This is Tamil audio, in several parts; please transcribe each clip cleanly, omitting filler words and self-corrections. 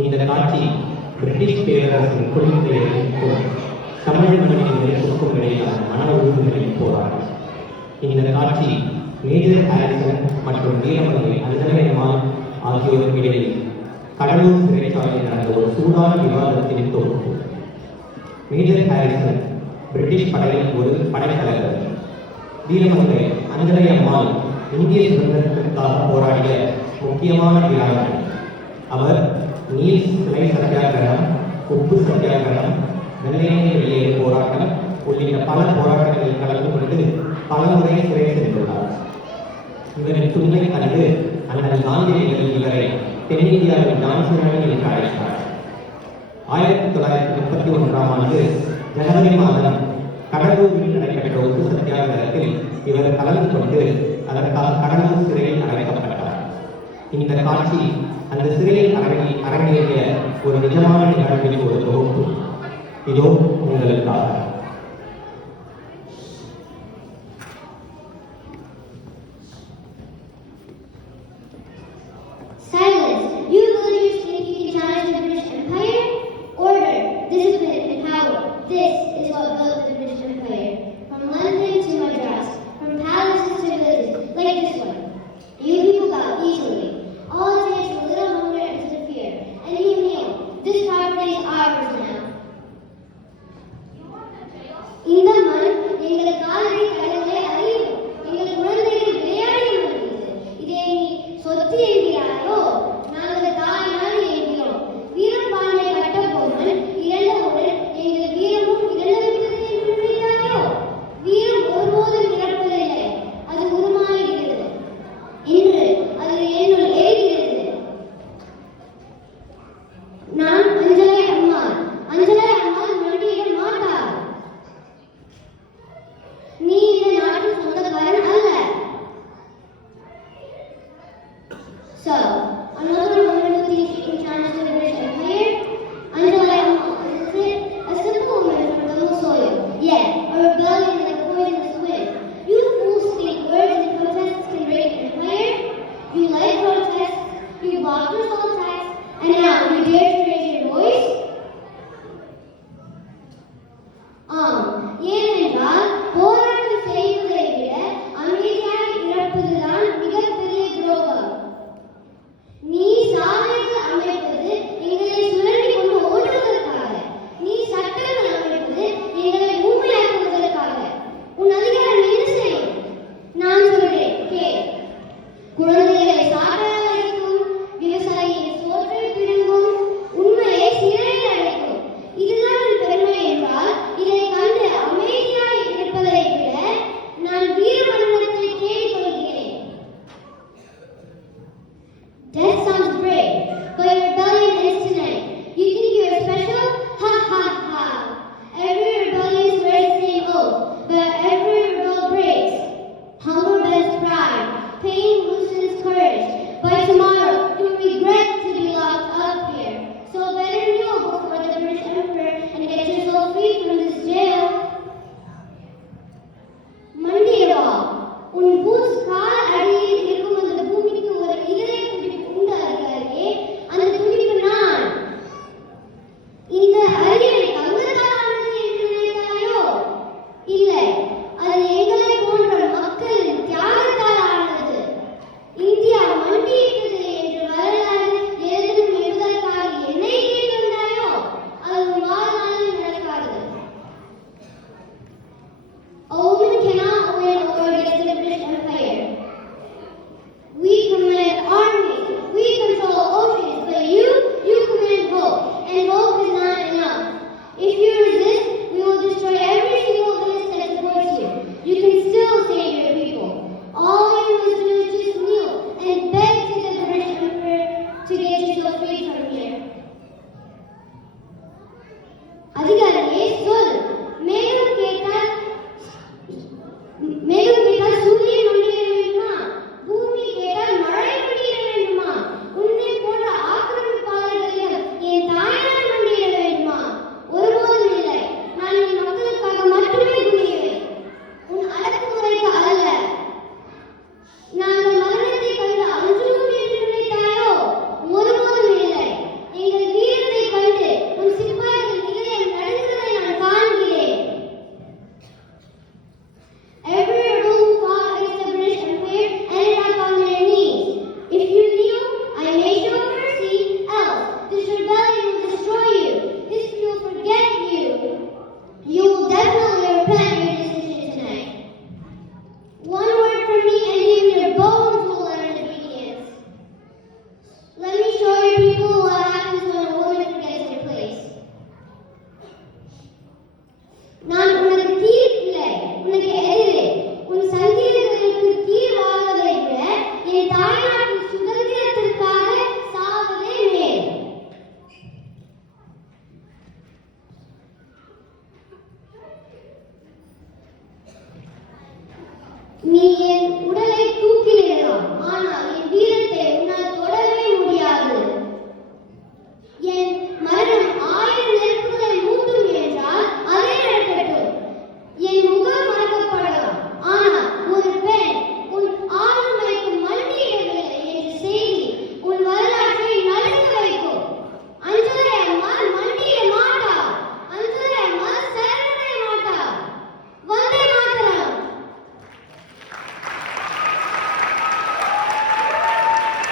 இந்த காட்சி பிரிட்டிஷ் பேரரசின் குடிமக்களை எதிர்க்கும் தமிழ் மண்ணின் எதிர்ப்புக்கும் இடையிலான மன உறுதிகளின் போராட்டம். இந்த காட்சி மேஜர் ஹாரிசன் மற்றும் வீரமணி அந்தரையம்மாள் ஆகியோருக்கு இடையில் கடலூர் சிறைச்சாலையில் நடந்த ஒரு சூடான விவாதத்தின் தொகுப்பு. மேஜர் ஹாரிசன் பிரிட்டிஷ் படையின் ஒரு படைத்தலைவர். வீரமங்கை அந்தரையம்மாள் இந்திய சுதந்திரத்திற்காக போராடிய முக்கியமான வீராங்கனை. அவர் நீல் சிலை சத்தியாகிரகம், உப்பு சத்தியாகிரகம், வெள்ளையனை வெளியேறு போராட்டம் உள்ளிட்ட பல போராட்டங்களில் கலந்து கொண்டு பல முறை சிறை சென்றுள்ளார். இவரின் துணிவை கண்டு அண்ணல் காந்தியடிகள் இவரை தென்னிந்தியாவின் ஜான்சன் என்று அழைத்தார். 1931ஆம் ஆண்டு ஜனவரி மாதம் கடலூரில் நடைபெற்ற உப்பு சத்தியாகிரகத்தில் இவர் கலந்து கொண்டு அதற்காக கடலூர் சிறையில் அடைக்கப்பட்டார். இந்த காட்சி அந்த சிறையில் அரங்கேறிய ஒரு நிஜமான நிகழ்வின் ஒரு தொகுப்பு. இதோ உங்களுக்காக. Silence! You villagers think you can challenge the British Empire? Order, discipline, and power. This is what built the British Empire. From London to Madras, from palaces to villages, like this one. You people got easily. All it takes is a little hunger and some fear, and you kneel. This property is ours now. You want the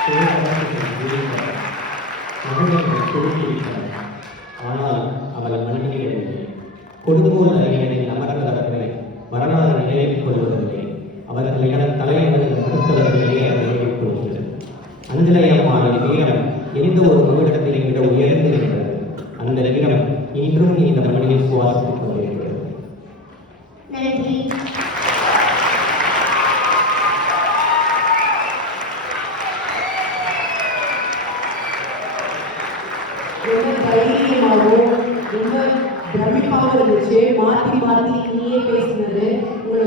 மகனை கொடுத்துவிட்டார். ஆனால் அவள் மன்னிக்கவில்லை. கொடுங்கோல் அறிஞரின் அமர்ந்தவர்களை வரலாறு நினைவில் கொள்வதில்லை. அவர்களிடம் தலைவர்கள் மறுத்தவர்களே அதை நினைவில் கொள்கிறது. அஞ்சலையம்மாவின் வீரம் எந்த ஒரு மகுடத்தையும் விட உயர்ந்திருக்கிறது. அந்த வீரம் இன்றும் இந்த மண்ணில் சுவாசித்துக் கொண்டிருக்கிறது. நன்றி. ரொம்ப தைரியமாகவும் ரொம்ப பிரமிப்பாகவும் இருந்துச்சு. மாற்றி மாற்றி நீயே பேசினது உங்களோட